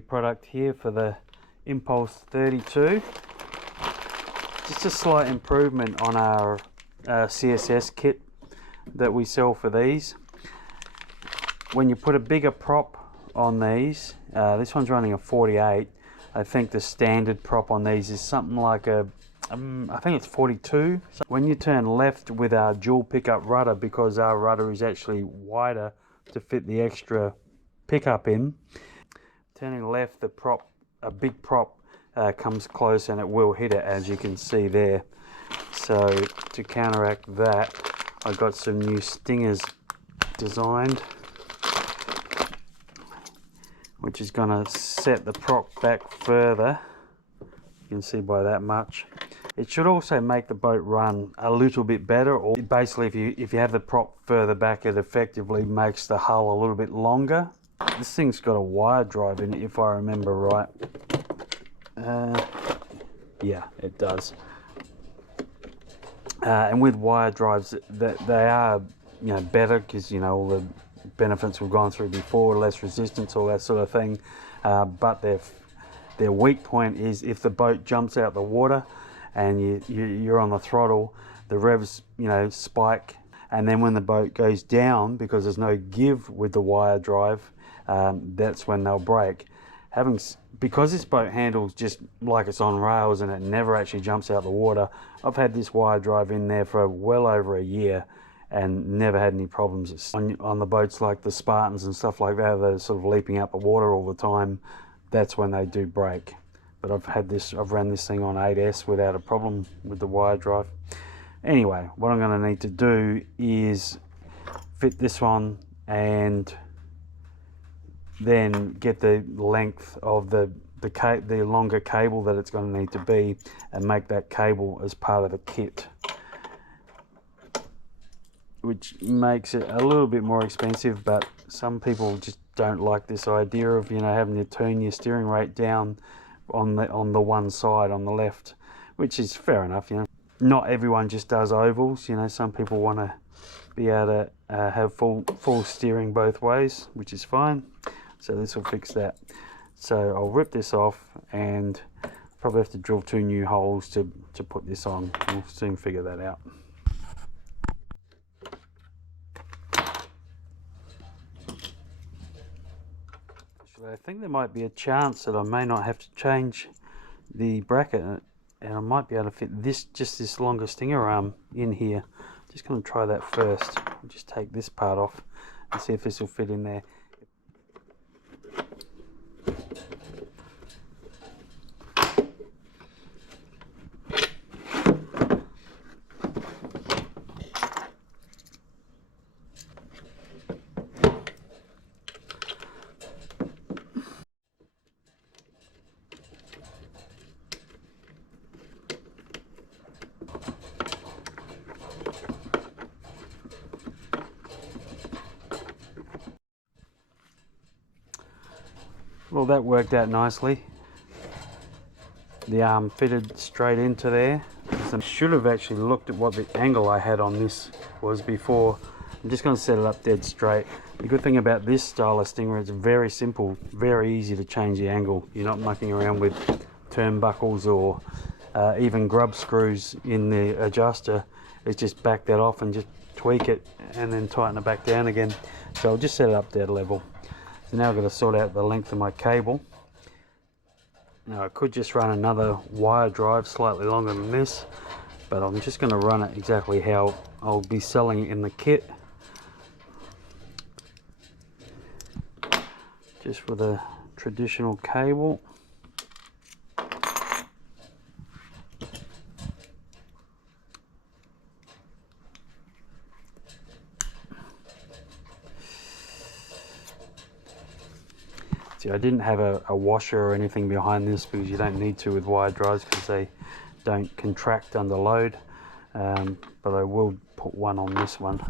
new product here for the Impulse 32. Just a slight improvement on our CSS kit that we sell for these. When you put a bigger prop on these, this one's running a 48. I think the standard prop on these is something like a I think it's 42. So when you turn left with our dual pickup rudder, because our rudder is actually wider to fit the extra pickup in, turning left, the prop, a big prop, comes close and it will hit it, as you can see there. So to counteract that, I got some new stingers designed, which is going to set the prop back further. You can see by that much. It should also make the boat run a little bit better, or basically if you have the prop further back, it effectively makes the hull a little bit longer. This thing's got a wire drive in it, if I remember right. Yeah, it does. And with wire drives, they are, you know, better because, you know, all the benefits we've gone through before, less resistance, all that sort of thing. But their weak point is if the boat jumps out the water and you're on the throttle, the revs, you know, spike, and then when the boat goes down, because there's no give with the wire drive, that's when they'll break. Because this boat handles just like it's on rails and it never actually jumps out the water, I've had this wire drive in there for well over a year and never had any problems. On the boats like the Spartans and stuff like that, they're sort of leaping out the water all the time. That's when they do break. But I've ran this thing on 8S without a problem with the wire drive. Anyway, what I'm going to need to do is fit this one and then get the length of the longer cable that it's going to need to be, and make that cable as part of the kit, which makes it a little bit more expensive. But some people just don't like this idea of, you know, having to turn your steering rate down on the one side, on the left, which is fair enough. You know, not everyone just does ovals. You know, some people want to be able to have full steering both ways, which is fine. So this will fix that. So I'll rip this off and probably have to drill 2 new holes to put this on. We'll soon figure that out. I think there might be a chance that I may not have to change the bracket, and I might be able to fit this longer stinger arm in here. Just going to try that first. Just take this part off and see if this will fit in there. Well, that worked out nicely. The arm fitted straight into there. I should have actually looked at what the angle I had on this was before. I'm just going to set it up dead straight. The good thing about this style of stinger is it's very simple, very easy to change the angle. You're not mucking around with turnbuckles or even grub screws in the adjuster. It's just back that off and just tweak it and then tighten it back down again. So I'll just set it up dead level. So now I've got to sort out the length of my cable. Now I could just run another wire drive slightly longer than this, but I'm just going to run it exactly how I'll be selling it in the kit. Just with a traditional cable. See, I didn't have a washer or anything behind this because you don't need to with wire drives because they don't contract under load, but I will put one on this one.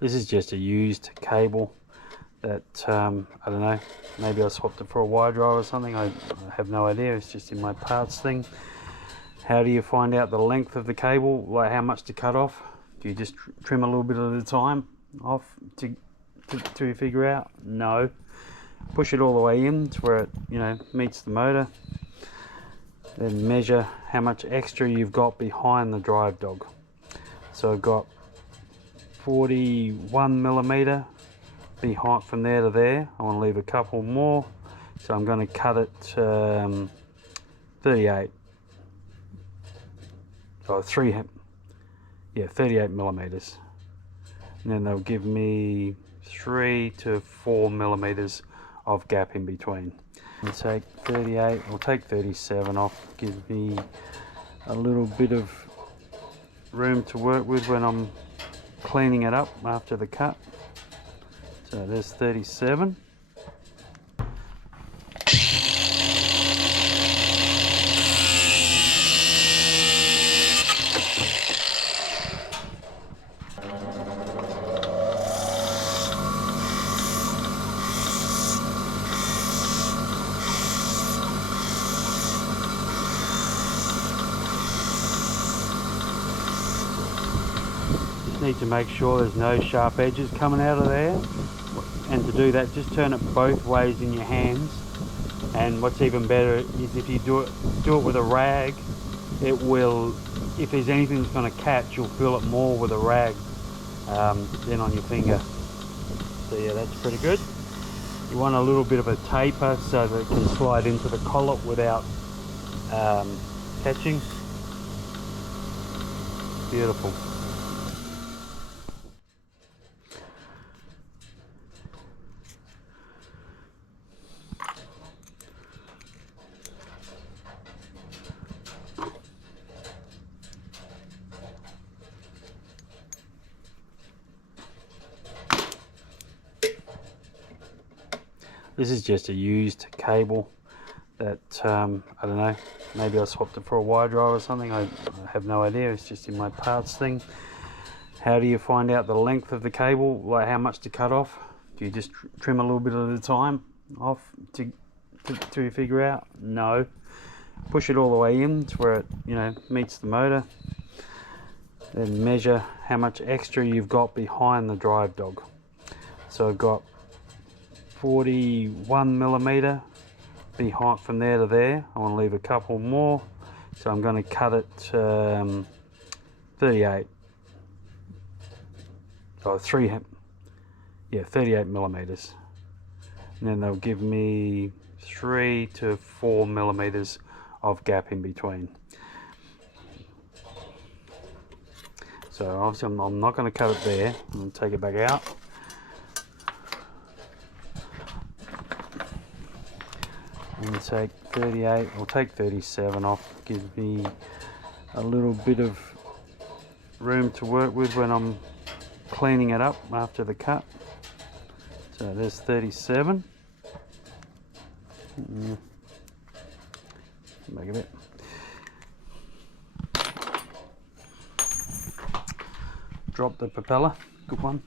This is just a used cable that I don't know, maybe I swapped it for a wire drive or something. I have no idea. It's just in my parts thing. How do you find out the length of the cable, like how much to cut off? Do you just trim a little bit at a time off to figure out? No. Push it all the way in to where it, you know, meets the motor. Then measure how much extra you've got behind the drive dog. So I've got 41 millimeter behind from there to there. I want to leave a couple more, so I'm going to cut it 38. Oh, 38 millimeters. And then they'll give me 3 to 4 millimeters of gap in between. I'll take 38, I'll take 37 off, give me a little bit of room to work with when I'm cleaning it up after the cut. So there's 37. Need to make sure there's no sharp edges coming out of there, and to do that just turn it both ways in your hands. And what's even better is if you do it with a rag, it will, if there's anything that's going to catch, you'll feel it more with a rag than on your finger. So yeah, that's pretty good. You want a little bit of a taper so that it can slide into the collet without catching. Beautiful. This is just a used cable that I don't know, maybe I swapped it for a wire drive or something. I have no idea. It's just in my parts thing. How do you find out the length of the cable, like how much to cut off? Do you just trim a little bit at a time off to figure out? No. Push it all the way in to where it, you know, meets the motor. Then measure how much extra you've got behind the drive dog. So I've got 41 millimeter behind from there to there. I want to leave a couple more, so I'm going to cut it 38. Oh, 38 millimeters. And then they'll give me 3 to 4 millimeters of gap in between. So obviously I'm not going to cut it there. I'm going to take it back out. And take 38, I'll take 37 off, give me a little bit of room to work with when I'm cleaning it up after the cut. So there's 37. Back a bit. Drop the propeller, good one.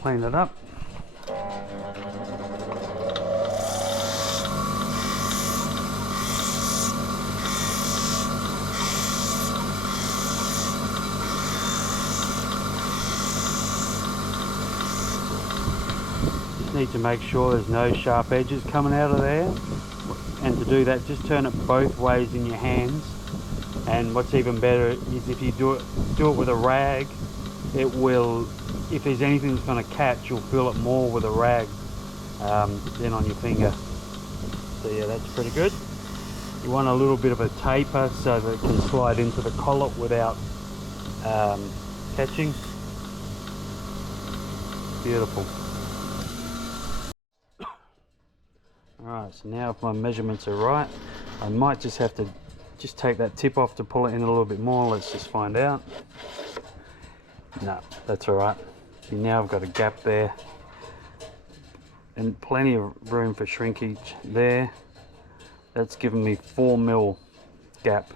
Clean it up. Just need to make sure there's no sharp edges coming out of there, and to do that just turn it both ways in your hands. And what's even better is if you do it with a rag, it will, if there's anything that's going to catch, you'll feel it more with a rag than on your finger. So yeah, that's pretty good. You want a little bit of a taper so that it can slide into the collet without catching. Beautiful. Alright, so now if my measurements are right, I might just have to just take that tip off to pull it in a little bit more. Let's just find out. No, that's alright. See, now I've got a gap there and plenty of room for shrinkage there. That's given me 4 mil gap.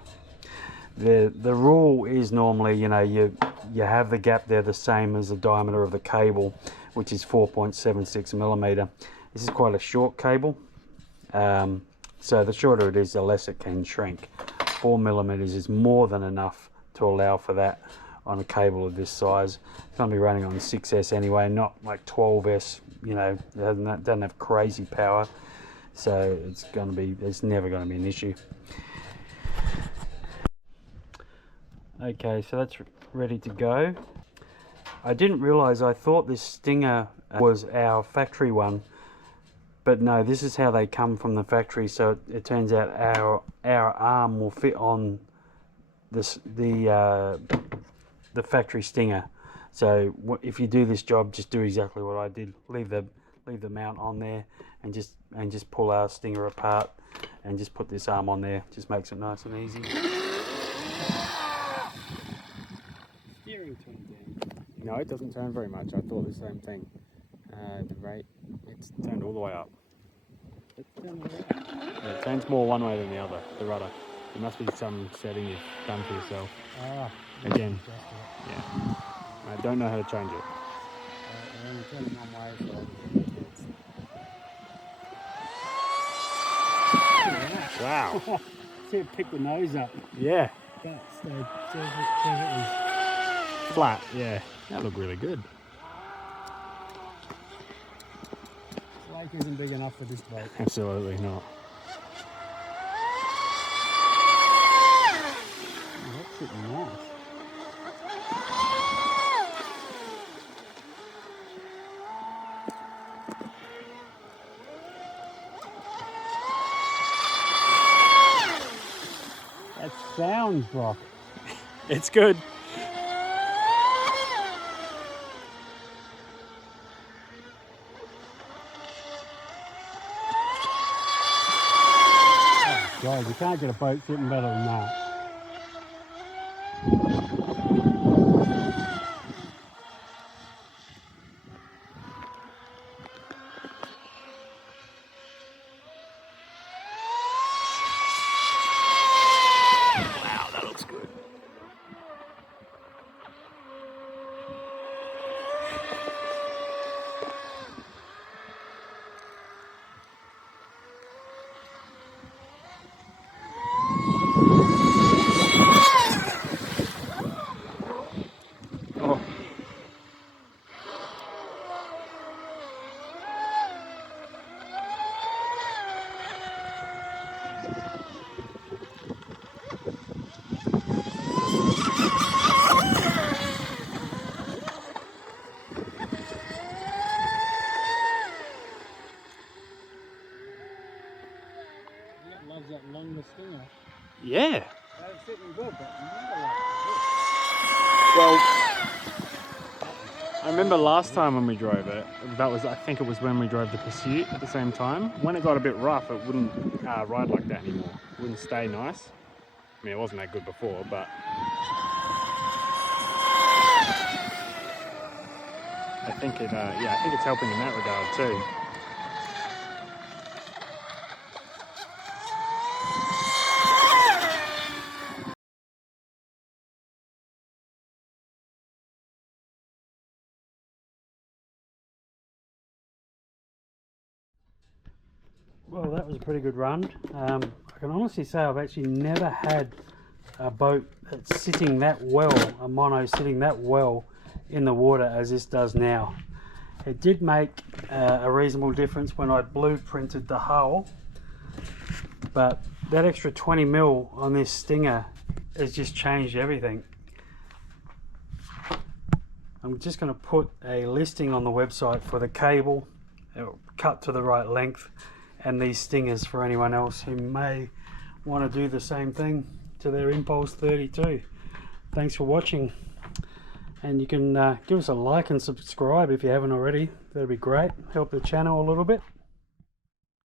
The rule is normally, you know, you have the gap there the same as the diameter of the cable, which is 4.76 millimeter. This is quite a short cable, so the shorter it is, the less it can shrink. 4 millimeters is more than enough to allow for that on a cable of this size. It's going to be running on 6S anyway, not like 12S. You know, it doesn't have crazy power, so it's never going to be an issue. Okay, so that's ready to go. I didn't realize, I thought this Stinger was our factory one, but no, this is how they come from the factory. So it turns out our arm will fit on this the factory Stinger. So if you do this job, just do exactly what I did. Leave the mount on there and just pull our Stinger apart and just put this arm on there. Just makes it nice and easy. Steering turned down. No, it doesn't turn very much. I thought the same thing. The rate, it's turned all the way up. It's turned all the way up? Yeah, it turns more one way than the other, the rudder. It must be some setting you've done for yourself. Ah, again. Yeah. I don't know how to change it. I'm only turning one way, so wow. See it pick the nose up. Yeah. That's flat, yeah. That looked really good. This lake isn't big enough for this boat. Absolutely not. Oh, that's sitting nice. That sounds, Brock. It's good. Oh God, you can't get a boat sitting better than that. Wow, that looks good. Oh. Loves that longer Stinger. Yeah. That's sitting good, but never like this. Well, I remember last time when we drove it, I think it was when we drove the Pursuit at the same time. When it got a bit rough, it wouldn't ride like that anymore. It wouldn't stay nice. I mean, it wasn't that good before, but I think it's helping in that regard too. Well, that was a pretty good run. I can honestly say I've actually never had a boat that's sitting that well, a mono sitting that well in the water as this does now. It did make a reasonable difference when I blueprinted the hull, but that extra 20 mil on this Stinger has just changed everything. I'm just going to put a listing on the website for the cable, cut to the right length, and these Stingers for anyone else who may want to do the same thing to their Impulse 32. Thanks for watching, and you can give us a like and subscribe if you haven't already. That'd be great, help the channel a little bit.